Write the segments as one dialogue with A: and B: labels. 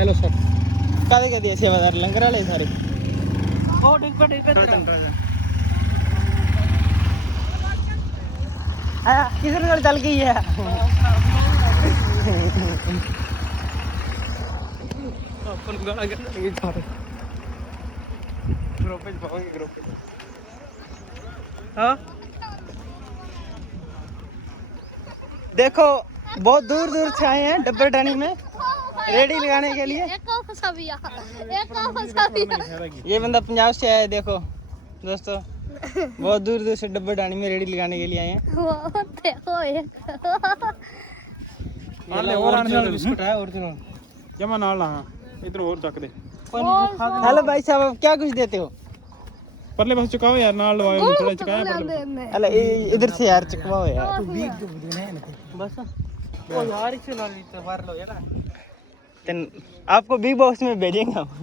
A: Hello sir
B: कादे का दिया सेवादार लंगर वाले सारे
A: ओ डिग पे
B: आया किधर गल चल गई है
A: अपन गाना गाना लगे सारे ग्रुप पे पाओगे ग्रुप पे हां
B: देखो बहुत दूर दूर से आए हैं डब्बर डानी में रेडी लगाने के लिए। ये बंदा पंजाब से आया है देखो दोस्तों बहुत दूर दूर से डब्बर डानी में रेडी लगाने के लिए आए हैं।
A: ओरिजिनल बिस्कुट है ओरिजिनल जमा नाल ला इधर और चक दे।
B: हेलो भाई साहब आप क्या कुछ देते हो?
A: परले पास चुकाओ यार नाल लवाओ थोड़ा चुकाया परले
B: अरे इधर से यार चकवाओ यार
A: बस ओ यार इसे नाल इतना मार लो यार
B: आपको बिग बॉक्स में भेजेंगे हम।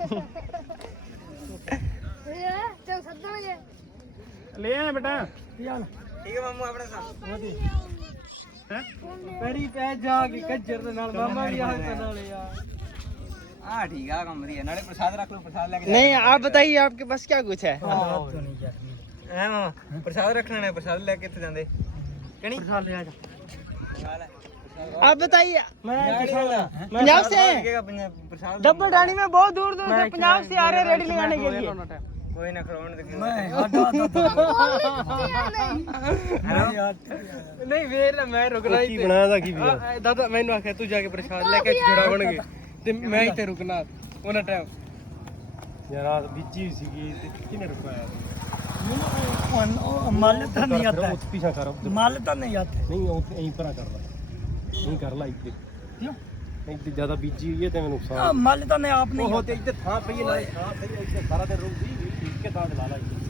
A: ले आना बेटा
B: ठीक है मामू अपने साथ
A: हैं पेरी पे जाके कज्जर दे नाल मामा भी आ नाल यार
B: हाँ ठीक है काम बढ़िया नाले प्रसाद रख लो प्रसाद लेके नहीं आप बताइए आपके पास क्या कुछ है? है मामा प्रसाद रखना है प्रसाद लेके कितने जांदे कहीं
A: प्रसाद ले आ जा
B: आप बताइए
A: मैं
B: पंजाब से हैं डब्बर डानी में बहुत दूर दूर से पंजाब से आ रहे हैं रेडी लगाने के लिए। कोई ना खड़ोन दे
A: नहीं वेर मैं रुकना ही बनाया था की दादा मैंने आखिया तू जाके प्रसाद लेके जुड़ा बन गए ते मैं इथे रुकना ओना टाइम यार रात बिजी सीगी ते किने रुकाया
C: माल तो नहीं आता है।
A: पीछा करो
C: माल तो नहीं आता है।
A: नहीं यहीं पर कर ला नहीं कर ला इतने
C: क्यों
A: इतनी ज्यादा बिजी हुई है ते मैं नुकसान
C: माल तो नहीं आप नहीं
A: होते इधर था पई ना था पई इधर सारा दिन रुक दी के साथ ला ला